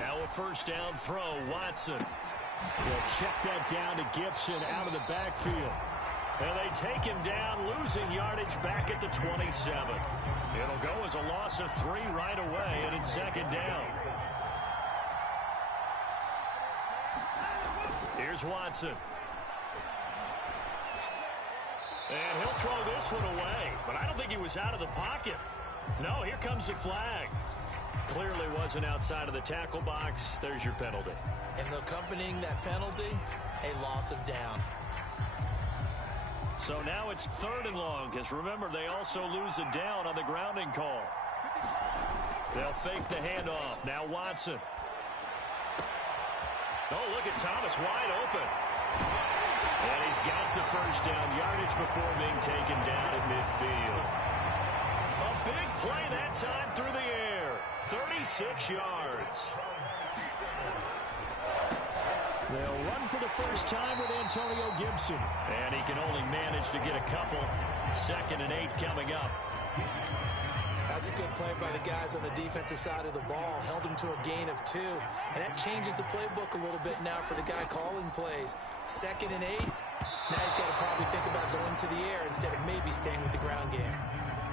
Now a first down throw, Watson. They'll check that down to Gibson out of the backfield. And they take him down, losing yardage back at the 27. It'll go as a loss of 3 right away, and it's second down. Here's Watson. And he'll throw this one away, but I don't think he was out of the pocket. No, here comes the flag. Clearly wasn't outside of the tackle box. There's your penalty. And accompanying that penalty, a loss of down. So now it's 3rd and long, because remember, they also lose a down on the grounding call. They'll fake the handoff. Now Watson. Oh, look at Thomas wide open. And he's got the first down yardage before being taken down at midfield. A big play that time through the air. 36 yards. They'll run for the first time with Antonio Gibson. And he can only manage to get a couple. 2nd and 8 coming up. That's a good play by the guys on the defensive side of the ball. Held him to a gain of 2. And that changes the playbook a little bit now for the guy calling plays. 2nd and 8. Now he's got to probably think about going to the air instead of maybe staying with the ground game.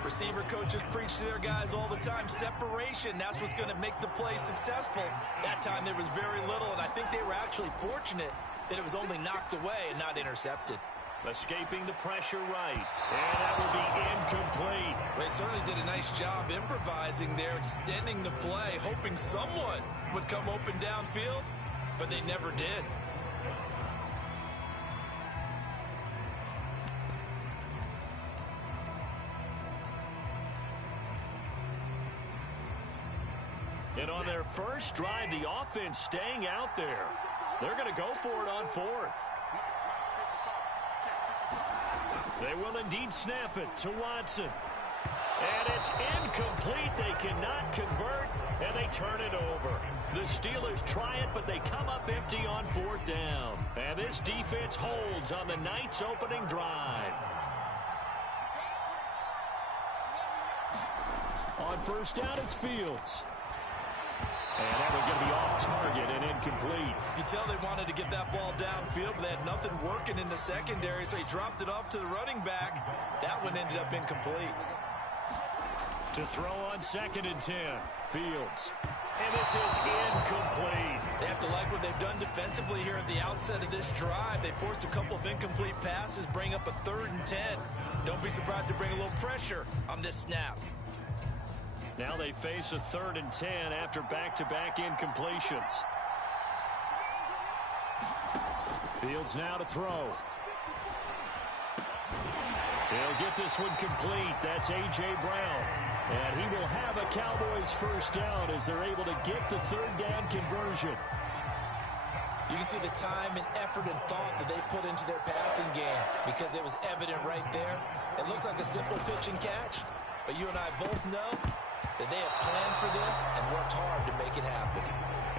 Receiver coaches preach to their guys all the time. Separation, that's what's going to make the play successful. That time there was very little, and I think they were actually fortunate that it was only knocked away and not intercepted. Escaping the pressure right. And that will be incomplete. They certainly did a nice job improvising there, extending the play, hoping someone would come open downfield, but they never did. And on their first drive, the offense staying out there. They're going to go for it on 4th. They will indeed snap it to Watson. And it's incomplete. They cannot convert, and they turn it over. The Steelers try it, but they come up empty on 4th down. And this defense holds on the night's opening drive. On first down, it's Fields. And that was going to be off target and incomplete. You can tell they wanted to get that ball downfield, but they had nothing working in the secondary, so he dropped it off to the running back. That one ended up incomplete. To throw on 2nd and 10, Fields. And this is incomplete. They have to like what they've done defensively here at the outset of this drive. They forced a couple of incomplete passes, bring up a 3rd and 10. Don't be surprised to bring a little pressure on this snap. Now they face a 3rd and 10 after back-to-back incompletions. Fields now to throw. He'll get this one complete. That's A.J. Brown. And he will have a Cowboys first down as they're able to get the 3rd down conversion. You can see the time and effort and thought that they put into their passing game because it was evident right there. It looks like a simple pitch and catch, but you and I both know that they have planned for this and worked hard to make it happen.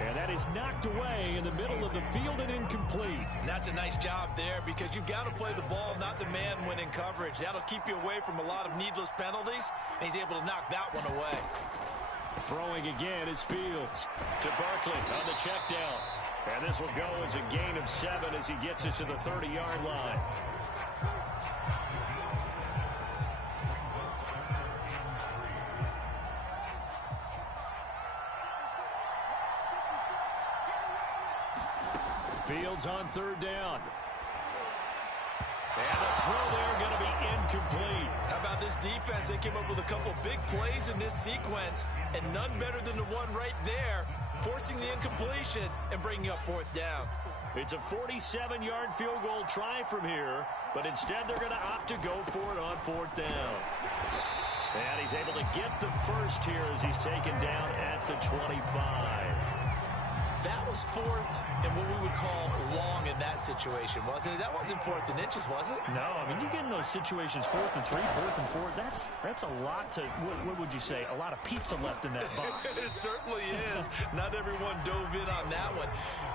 And that is knocked away in the middle of the field and incomplete. And that's a nice job there because you've got to play the ball, not the man winning coverage. That'll keep you away from a lot of needless penalties, and he's able to knock that one away. Throwing again is Fields to Barkley on the check down. And this will go as a gain of 7 as he gets it to the 30-yard line. Fields on 3rd down. And the throw there going to be incomplete. How about this defense? They came up with a couple big plays in this sequence, and none better than the one right there, forcing the incompletion and bringing up 4th down. It's a 47-yard field goal try from here, but instead they're going to opt to go for it on 4th down. And he's able to get the first here as he's taken down at the 25. That was 4th and what we would call long in that situation, wasn't it? That wasn't 4th and inches, was it? No, I mean, you get in those situations 4th and 3, 4th and 4. That's a lot to, what would you say, a lot of pizza left in that box. It certainly is. Not everyone dove in on that one.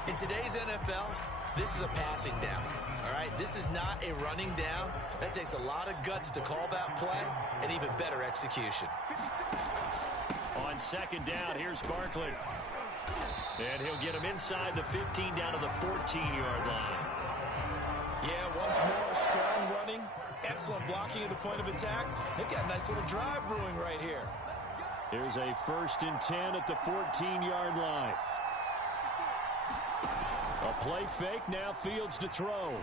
In today's NFL, this is a passing down. All right, this is not a running down. That takes a lot of guts to call that play and even better execution. On 2nd down, here's Barkley. And he'll get him inside the 15 down to the 14-yard line. Yeah, once more, strong running, excellent blocking at the point of attack. They've got a nice little drive brewing right here. Here's a 1st and 10 at the 14-yard line. A play fake, now Fields to throw.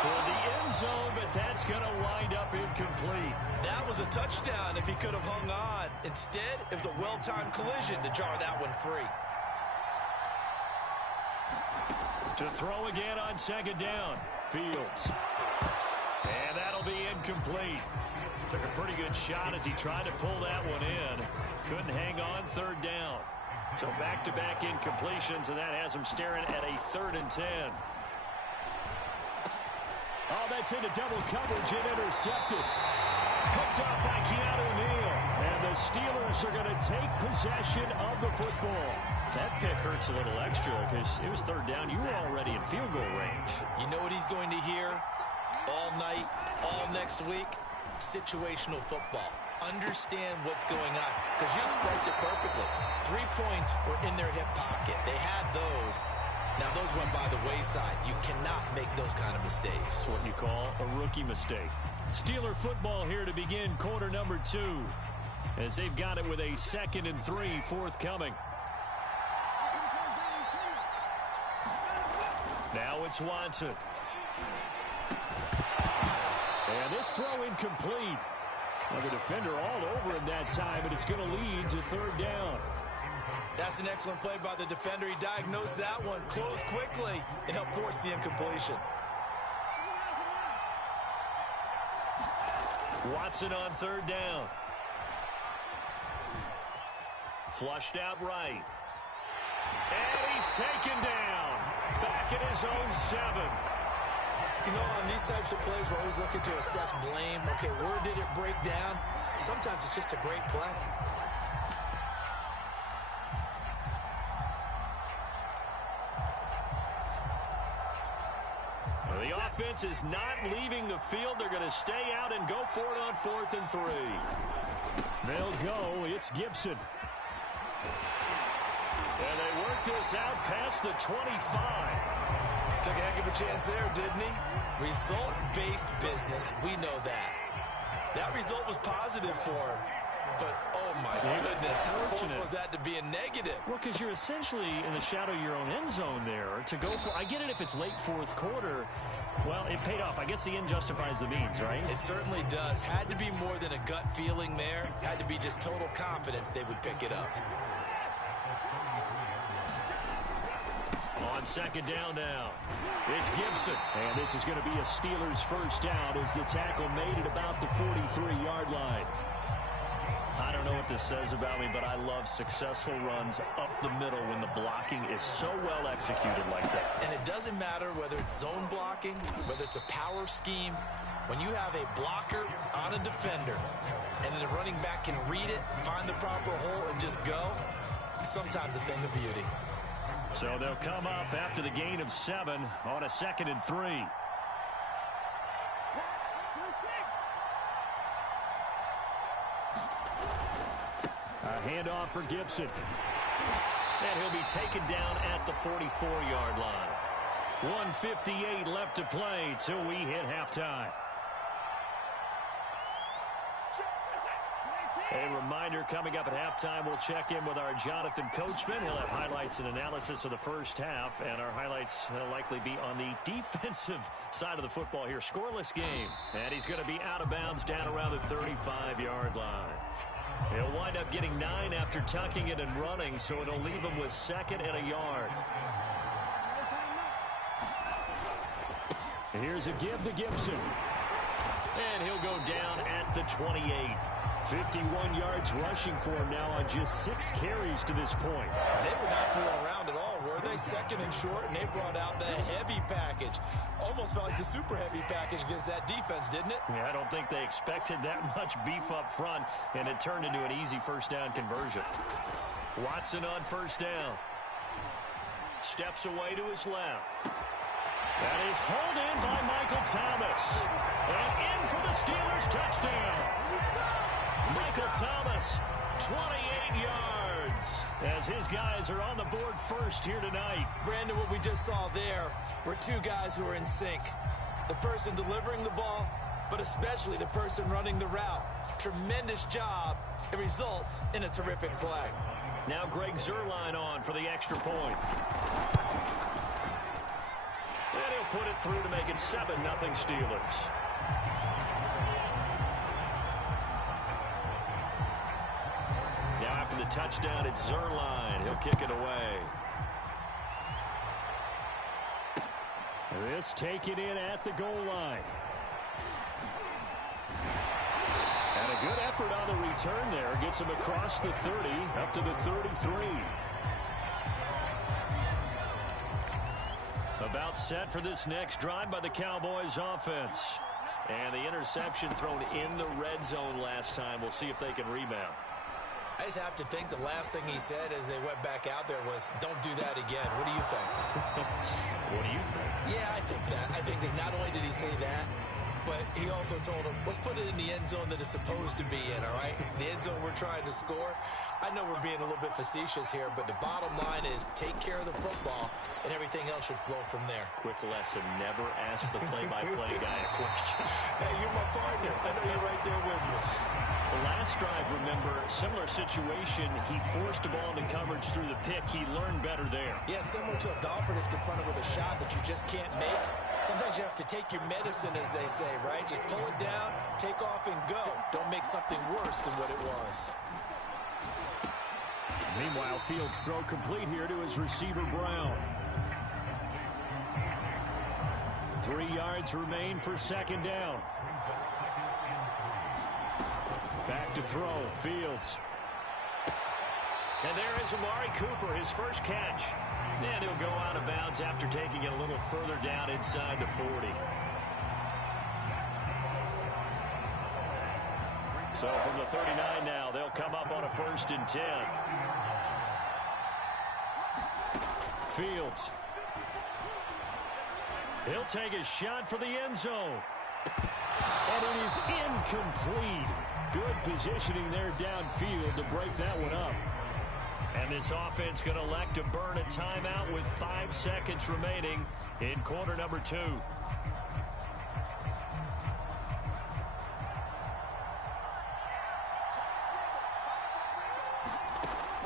For the end zone, but that's going to wind up incomplete. That was a touchdown if he could have hung on. Instead, it was a well-timed collision to jar that one free. To throw again on 2nd down. Fields. And that'll be incomplete. Took a pretty good shot as he tried to pull that one in. Couldn't hang on 3rd down. So back-to-back incompletions, and that has him staring at a 3rd and 10. Oh, that's into double coverage and intercepted. Picked off by Keanu Neal. And the Steelers are going to take possession of the football. That pick hurts a little extra because it was 3rd down. You were already in field goal range. You know what he's going to hear all night, all next week? Situational football. Understand what's going on, because you expressed it perfectly. 3 points were in their hip pocket. They had those. Now, those went by the wayside. You cannot make those kind of mistakes. That's what you call a rookie mistake. Steeler football here to begin quarter number 2, as they've got it with a 2nd and 3 forthcoming. Now it's Watson. And this throw incomplete. Well, the defender all over him that time, but it's going to lead to 3rd down. That's an excellent play by the defender. He diagnosed that one, closed quickly, and helped force the incompletion. Watson on 3rd down. Flushed out right. And he's taken down. Back at his own 7. You know, on these types of plays, we're always looking to assess blame. Okay, where did it break down? Sometimes it's just a great play. Well, the offense is not leaving the field. They're going to stay out and go for it on 4th and 3. They'll go. It's Gibson. And they work this out past the 25. Took a heck of a chance there, didn't he? Result-based business, we know that. That result was positive for him. But, oh my goodness, how close was that to being negative? Well, because you're essentially in the shadow of your own end zone there to go for. I get it if it's late 4th quarter. Well, it paid off. I guess the end justifies the means, right? It certainly does. Had to be more than a gut feeling there. Had to be just total confidence they would pick it up. On 2nd down now, it's Gibson. And this is going to be a Steelers 1st down as the tackle made it about the 43-yard line. I don't know what this says about me, but I love successful runs up the middle when the blocking is so well executed like that. And it doesn't matter whether it's zone blocking, whether it's a power scheme. When you have a blocker on a defender and then the running back can read it, find the proper hole, and just go, sometimes a thing of beauty. So they'll come up after the gain of 7 on a 2nd and 3. A handoff for Gibson. And he'll be taken down at the 44-yard line. 1:58 left to play till we hit halftime. A reminder, coming up at halftime, we'll check in with our Jonathan Coachman. He'll have highlights and analysis of the first half, and our highlights will likely be on the defensive side of the football here. Scoreless game, and he's going to be out of bounds down around the 35-yard line. He'll wind up getting 9 after tucking it and running, so it'll leave him with 2nd and a yard. And here's a give to Gibson. And he'll go down at the 28. 51 yards rushing for him now on just 6 carries to this point. They were not fooling around at all, were they? 2nd and short, and they brought out the heavy package. Almost felt like the super heavy package against that defense, didn't it? Yeah, I don't think they expected that much beef up front, and it turned into an easy 1st down conversion. Watson on 1st down. Steps away to his left. That is hauled in by Michael Thomas. And in for the Steelers touchdown. Michael Thomas, 28 yards, as his guys are on the board first here tonight. Brandon, what we just saw there were two guys who are in sync. The person delivering the ball, but especially the person running the route. Tremendous job. It results in a terrific play. Now Greg Zuerlein on for the extra point. And he'll put it through to make it 7-0 Steelers. Now after the touchdown, it's Zuerlein. He'll kick it away. This taken in at the goal line. And a good effort on the return there. Gets him across the 30, up to the 33. About set for this next drive by the Cowboys offense. And the interception thrown in the red zone last time. We'll see if they can rebound. I just have to think the last thing he said as they went back out there was, don't do that again. What do you think? What do you think? Yeah, I think that. I think that not only did he say that, but he also told him, let's put it in the end zone that it's supposed to be in, all right? The end zone we're trying to score. I know we're being a little bit facetious here, but the bottom line is take care of the football, and everything else should flow from there. Quick lesson, never ask the play-by-play guy a question. Hey, you're my partner. I know you're right there with me. The last drive, remember, similar situation. He forced the ball into coverage through the pick. He learned better there. Yeah, similar to a golfer that's confronted with a shot that you just can't make. Sometimes you have to take your medicine, as they say, right? Just pull it down, take off, and go. Don't make something worse than what it was. Meanwhile, Fields' throw complete here to his receiver, Brown. 3 yards remain for second down. Back to throw, Fields. And there is Amari Cooper, his first catch. And he'll go out of bounds after taking it a little further down inside the 40. So from the 39 now, they'll come up on a 1st and 10. Fields. He'll take a shot for the end zone. And it is incomplete. Good positioning there downfield to break that one up. And this offense going to elect to burn a timeout with 5 seconds remaining in quarter number 2.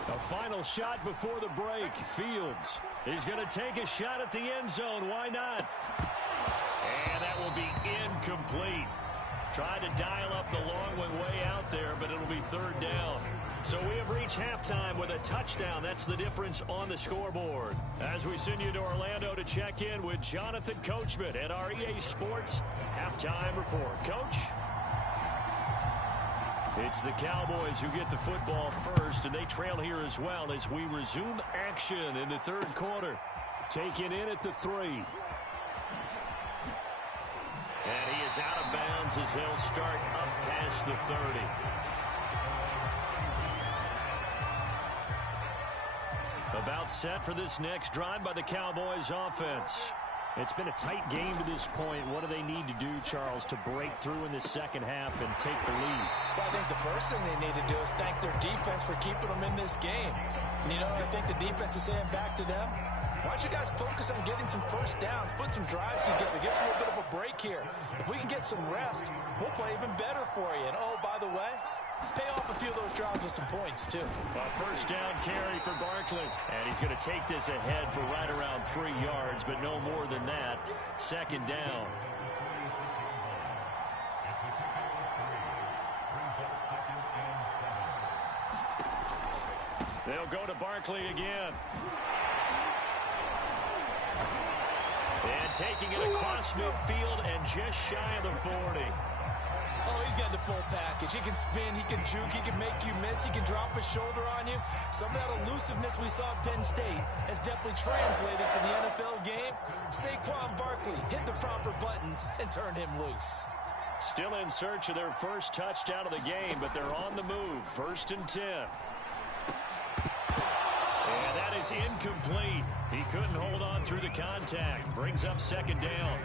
A final shot before the break. Fields is going to take a shot at the end zone. Why not? And that will be incomplete. Tried to dial up the long one way out there, but it'll be 3rd down. So we have reached halftime with a touchdown. That's the difference on the scoreboard. As we send you to Orlando to check in with Jonathan Coachman at our EA Sports Halftime Report. Coach? It's the Cowboys who get the football first, and they trail here as well as we resume action in the 3rd quarter. Taken in at the 3. And he is out of bounds as they'll start up past the 30. About set for this next drive by the Cowboys offense. It's been a tight game to this point. What do they need to do, Charles, to break through in the second half and take the lead? Well, I think the first thing they need to do is thank their defense for keeping them in this game. And, you know, I think the defense is saying back to them, why don't you guys focus on getting some first downs, put some drives together, get us a little bit of a break here. If we can get some rest, we'll play even better for you. And, oh, by the way, pay off a few of those drives with some points, too. A first down carry for Barkley. And he's going to take this ahead for right around 3 yards, but no more than that. 2nd down. They'll go to Barkley again. And taking it across midfield and just shy of the 40. Oh, he's got the full package. He can spin, he can juke, he can make you miss, he can drop his shoulder on you. Some of that elusiveness we saw at Penn State has definitely translated to the NFL game. Saquon Barkley hit the proper buttons and turned him loose. Still in search of their first touchdown of the game, but they're on the move. 1st and 10. And that is incomplete. He couldn't hold on through the contact. Brings up 2nd down.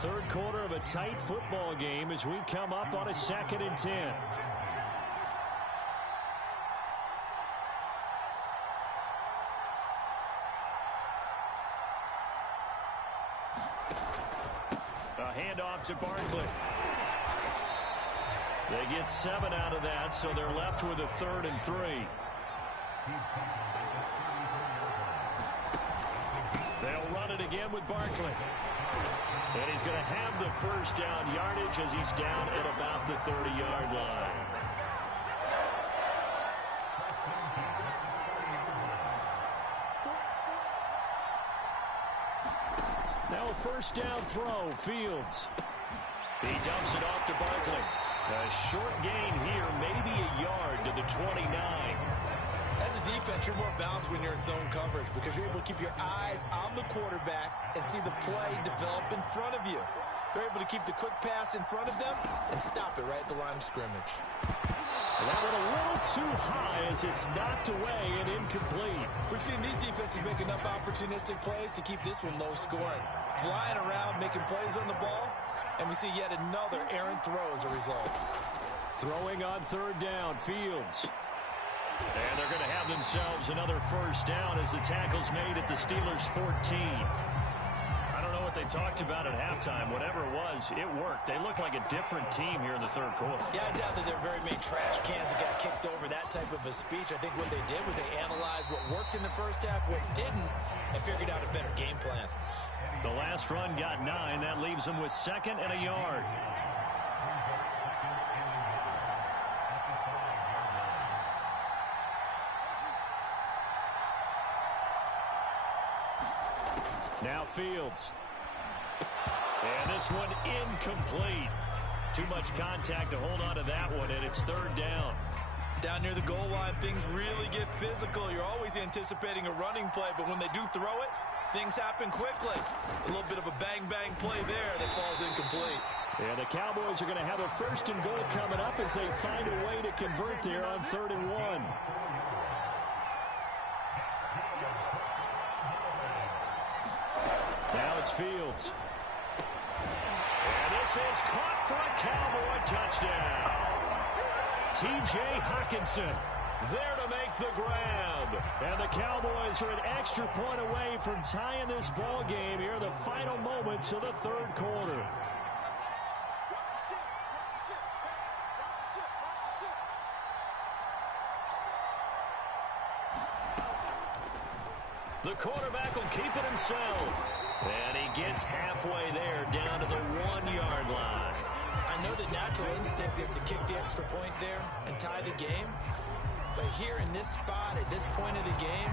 3rd quarter of a tight football game as we come up on a 2nd and 10. handoff to Barkley. They get 7 out of that, so they're left with a 3rd and 3. They'll run it again with Barkley. And he's going to have the first down yardage as he's down at about the 30-yard line. Now a first down throw, Fields. He dumps it off to Barkley. A short gain here, maybe a yard to the 29. As a defense, you're more balanced when you're in zone coverage because you're able to keep your eyes on the quarterback and see the play develop in front of you. They're able to keep the quick pass in front of them and stop it right at the line of scrimmage. That one a little too high as it's knocked away and incomplete. We've seen these defenses make enough opportunistic plays to keep this one low scoring. Flying around, making plays on the ball, and we see yet another errant throw as a result. Throwing on 3rd down, Fields. And they're going to have themselves another first down as the tackle's made at the Steelers' 14. I don't know what they talked about at halftime. Whatever it was, it worked. They look like a different team here in the 3rd quarter. Yeah, I doubt that they're very many trash cans that got kicked over, that type of a speech. I think what they did was they analyzed what worked in the first half, what didn't, and figured out a better game plan. The last run got 9. That leaves them with 2nd and a yard. Now Fields. And this one incomplete. Too much contact to hold on to that one, and it's 3rd down. Down near the goal line, things really get physical. You're always anticipating a running play, but when they do throw it, things happen quickly. A little bit of a bang-bang play there that falls incomplete. Yeah, the Cowboys are going to have a 1st and goal coming up as they find a way to convert there on 3rd and 1. Now it's Fields. And this is caught for a Cowboy touchdown. T.J. Hockenson there to make the grab. And the Cowboys are an extra point away from tying this ball game here in the final moments of the 3rd quarter. The quarterback will keep it himself. And he gets halfway there, down to the 1-yard line. I know the natural instinct is to kick the extra point there and tie the game. But here in this spot, at this point of the game,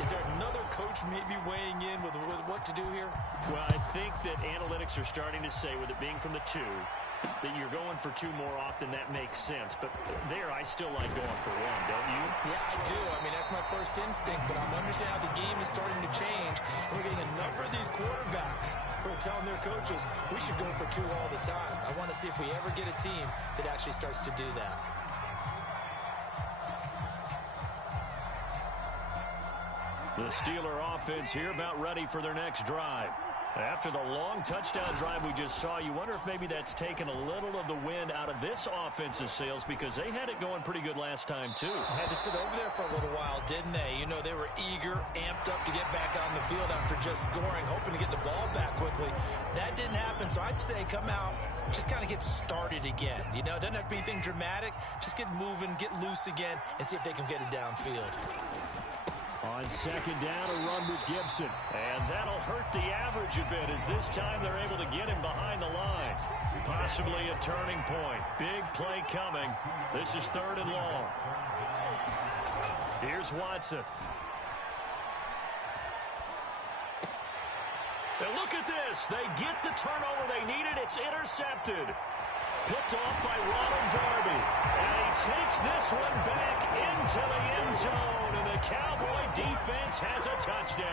is there another coach maybe weighing in with what to do here? Well, I think that analytics are starting to say, with it being from the 2, that you're going for 2 more often. That makes sense. But there, I still like going for 1, don't you? Yeah, I do. I mean, that's my first instinct. But I'm understanding how the game is starting to change. And we're getting a number of these quarterbacks who are telling their coaches, we should go for 2 all the time. I want to see if we ever get a team that actually starts to do that. The Steeler offense here about ready for their next drive. After the long touchdown drive we just saw, you wonder if maybe that's taken a little of the wind out of this offense's sails, because they had it going pretty good last time, too. Had to sit over there for a little while, didn't they? You know, they were eager, amped up to get back on the field after just scoring, hoping to get the ball back quickly. That didn't happen, so I'd say come out, just kind of get started again. You know, it doesn't have to be anything dramatic. Just get moving, get loose again, and see if they can get it downfield. On 2nd down, a run with Gibson. And that'll hurt the average a bit, as this time they're able to get him behind the line. Possibly a turning point. Big play coming. This is 3rd and long. Here's Watson. And look at this. They get the turnover they needed. It's intercepted. Picked off by Ronald Darby. And he takes this one back into the end zone. And the Cowboy defense has a touchdown.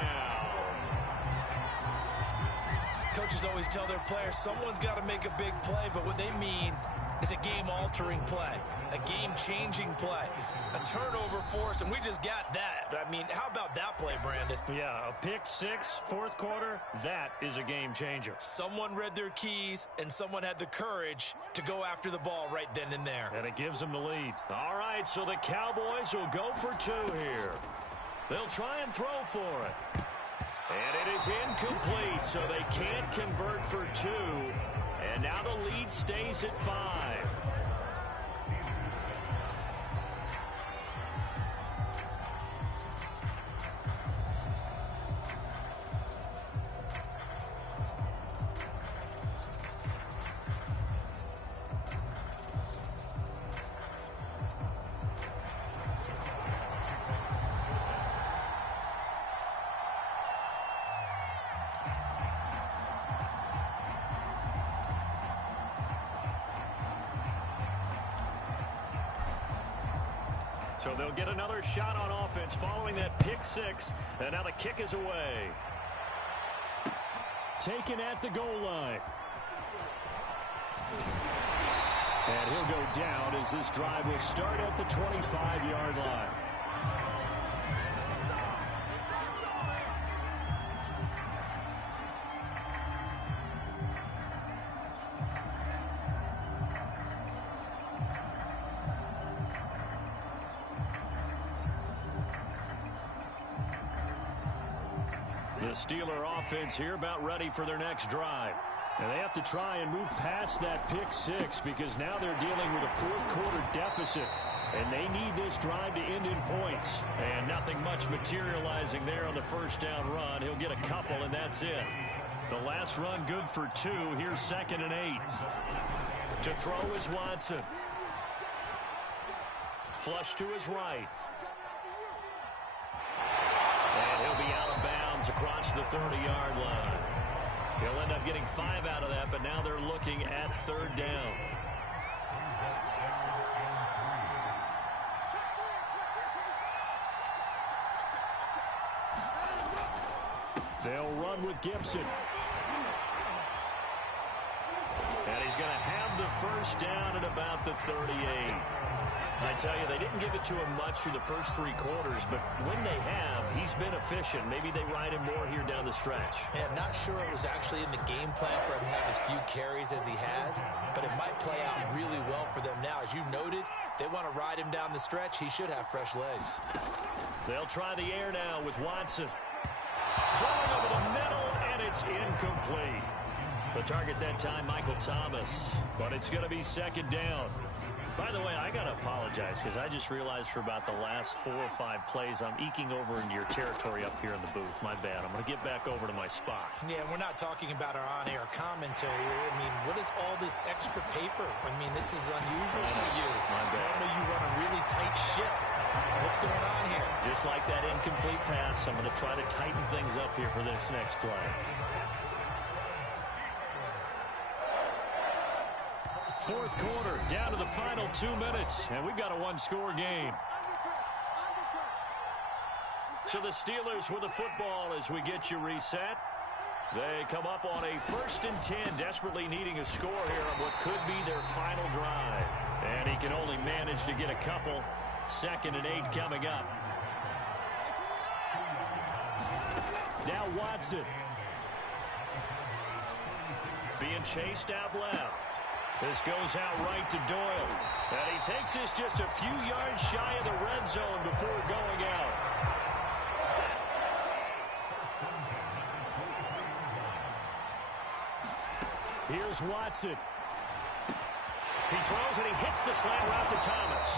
Coaches always tell their players someone's got to make a big play, but what they mean is a game-altering play, a game-changing play, a turnover force, and we just got that. I mean, how about that play, Brandon? Yeah, a pick 6, 4th quarter, that is a game changer. Someone read their keys, and someone had the courage to go after the ball right then and there. And it gives them the lead. All right, so the Cowboys will go for 2 here. They'll try and throw for it. And it is incomplete, so they can't convert for 2. And now the lead stays at 5. So they'll get another shot on offense following that pick six. And now the kick is away. Taken at the goal line. And he'll go down as this drive will start at the 25-yard line. The Steeler offense here about ready for their next drive. And they have to try and move past that pick six because now they're dealing with a fourth-quarter deficit. And they need this drive to end in points. And nothing much materializing there on the first down run. He'll get a couple, and that's it. The last run good for 2. Here's 2nd and 8. To throw is Watson. Flush to his right. And he'll be out of bounds across the 30-yard line. He'll end up getting 5 out of that, but now they're looking at 3rd down. They'll run with Gibson. And he's going to have the first down at about the 38. I tell you, they didn't give it to him much through the first 3 quarters, but when they have, he's been efficient. Maybe they ride him more here down the stretch. Yeah, not sure it was actually in the game plan for him to have as few carries as he has, but it might play out really well for them now. As you noted, if they want to ride him down the stretch, he should have fresh legs. They'll try the air now with Watson. Throwing over the middle, and it's incomplete. The target that time, Michael Thomas, but it's going to be 2nd down. By the way, I got to apologize because I just realized for about the last 4 or 5 plays, I'm eking over into your territory up here in the booth. My bad. I'm going to get back over to my spot. Yeah, we're not talking about our on-air commentary. I mean, what is all this extra paper? I mean, this is unusual for you. My bad. Normally you run a really tight ship. What's going on here? Just like that incomplete pass, I'm going to try to tighten things up here for this next play. Fourth quarter, down to the final 2 minutes, and we've got a 1-score game. So the Steelers with the football as we get you reset. They come up on a 1st and 10, desperately needing a score here on what could be their final drive. And he can only manage to get a couple. 2nd and 8 coming up. Now Watson. Being chased out left. This goes out right to Doyle. And he takes this just a few yards shy of the red zone before going out. Here's Watson. He throws and he hits the slant route to Thomas.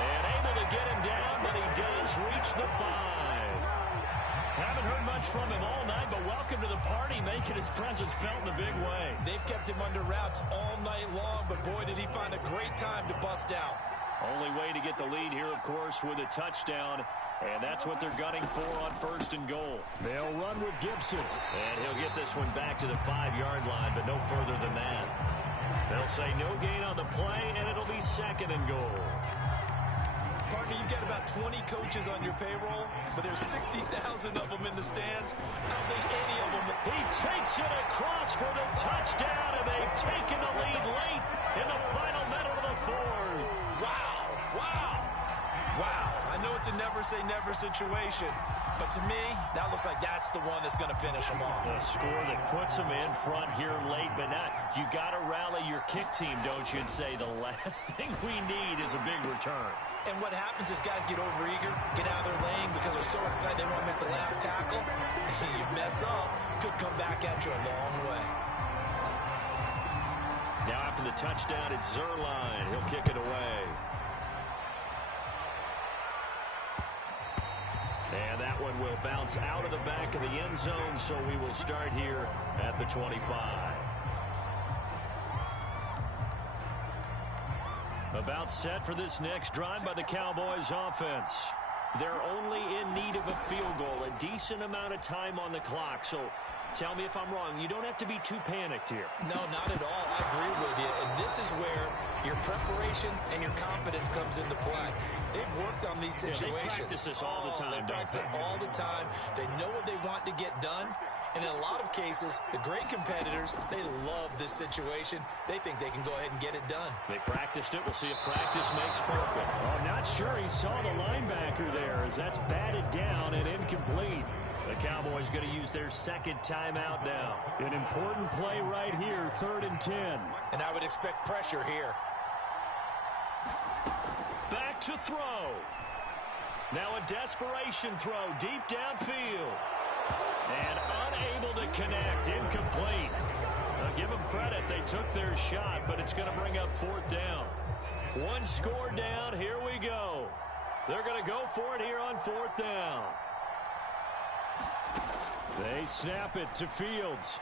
And able to get him down, but he does reach the 5. Haven't heard much from him all night, but welcome to the party, making his presence felt in a big way. They've kept him under wraps all night long, but boy, did he find a great time to bust out. Only way to get the lead here, of course, with a touchdown, and that's what they're gunning for on 1st and goal. They'll run with Gibson. And he'll get this one back to the 5-yard line, but no further than that. They'll say no gain on the play, and it'll be 2nd and goal. Partner, you got about 20 coaches on your payroll, but there's 60,000 of them in the stands. I don't think any of them... He takes it across for the touchdown, and they've taken the lead late in the final minute of the 4th. Wow, wow, wow. I know it's a never-say-never situation, but to me, that looks like that's the one that's going to finish them off. A score that puts them in front here late, but not. You got to rally your kick team, don't you, and say the last thing we need is a big return. And what happens is guys get overeager, get out of their lane because they're so excited they want to make the last tackle. You mess up, could come back at you a long way. Now after the touchdown, it's Zerline. He'll kick it away. And that one will bounce out of the back of the end zone, so we will start here at the 25. About set for this next drive by the Cowboys offense. They're only in need of a field goal, a decent amount of time on the clock. So tell me if I'm wrong. You don't have to be too panicked here. No, not at all. I agree with you. And this is where your preparation and your confidence comes into play. They've worked on these situations. Yeah, they practice this all the time. They practice it all the time. They know what they want to get done. And in a lot of cases, the great competitors, they love this situation. They think they can go ahead and get it done. They practiced it. We'll see if practice makes perfect. I'm not sure he saw the linebacker there as that's batted down and incomplete. The Cowboys going to use their second timeout now. An important play right here, 3rd and 10. And I would expect pressure here. Back to throw. Now a desperation throw deep downfield. And unable to connect. Incomplete. Now give them credit. They took their shot, but it's going to bring up 4th down. One score down. Here we go. They're going to go for it here on 4th down. They snap it to Fields.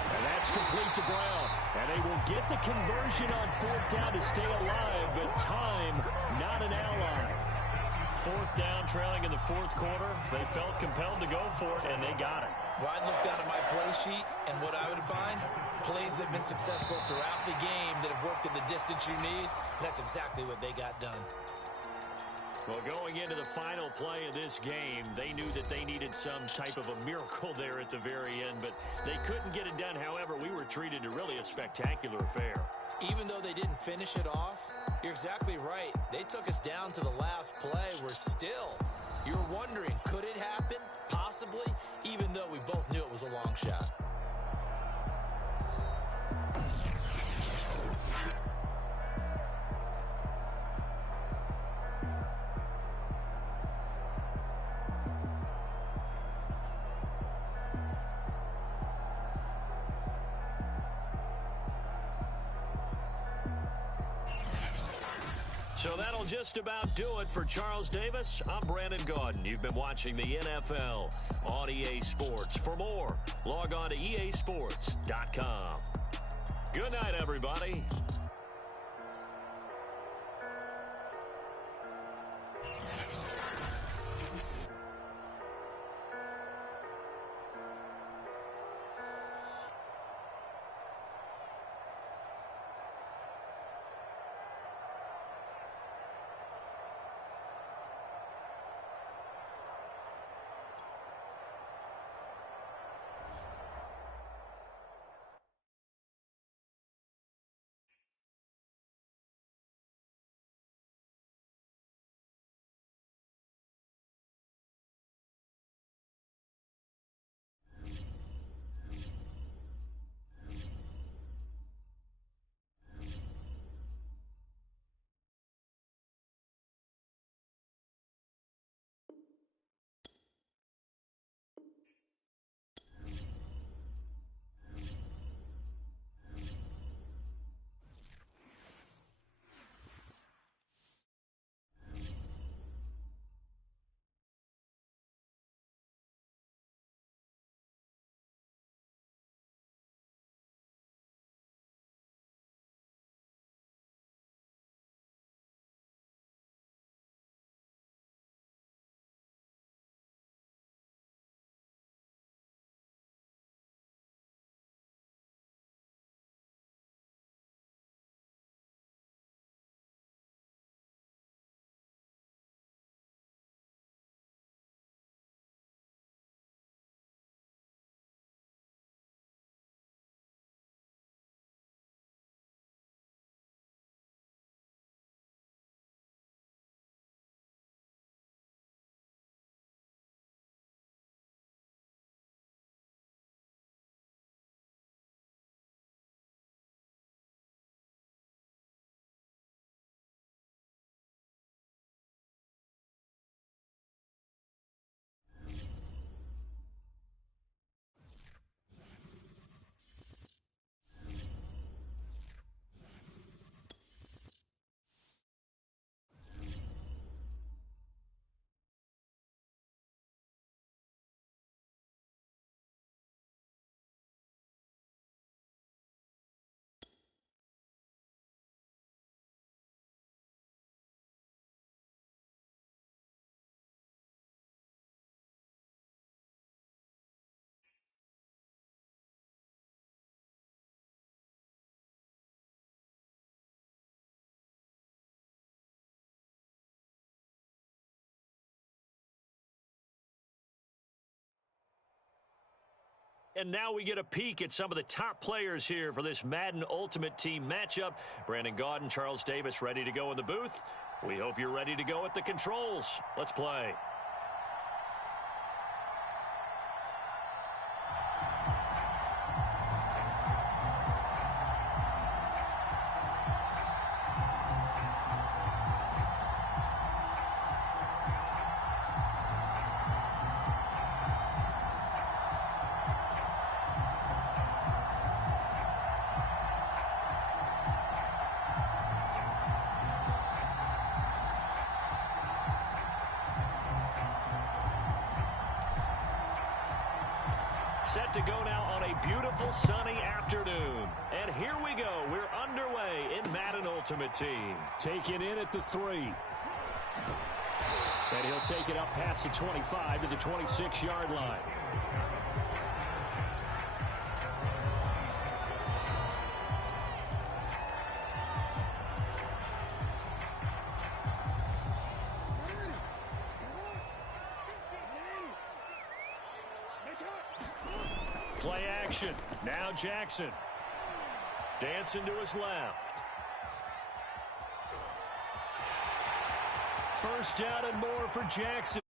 And that's complete to Brown. And they will get the conversion on 4th down to stay alive, but time not an ally. 4th down, trailing in the 4th quarter. They felt compelled to go for it, and they got it. Well, I'd look down at my play sheet, and what I would find, plays that have been successful throughout the game that have worked in the distance you need. That's exactly what they got done. Well, going into the final play of this game, they knew that they needed some type of a miracle there at the very end, but they couldn't get it done. However, we were treated to really a spectacular affair. Even though they didn't finish it off, you're exactly right. They took us down to the last play. We're still, you're wondering, could it happen? Possibly, even though we both knew it was a long shot. So that'll just about do it for Charles Davis. I'm Brandon Gaudin. You've been watching the NFL on EA Sports. For more, log on to easports.com. Good night, everybody. And now we get a peek at some of the top players here for this Madden Ultimate Team matchup. Brandon Gaudin, Charles Davis ready to go in the booth. We hope you're ready to go at the controls. Let's play. Set to go now on a beautiful sunny afternoon. And here we go. We're underway in Madden Ultimate Team. Taken in at the 3. And he'll take it up past the 25 to the 26-yard line. Play action. Now Jackson. Dancing to his left. First down and more for Jackson.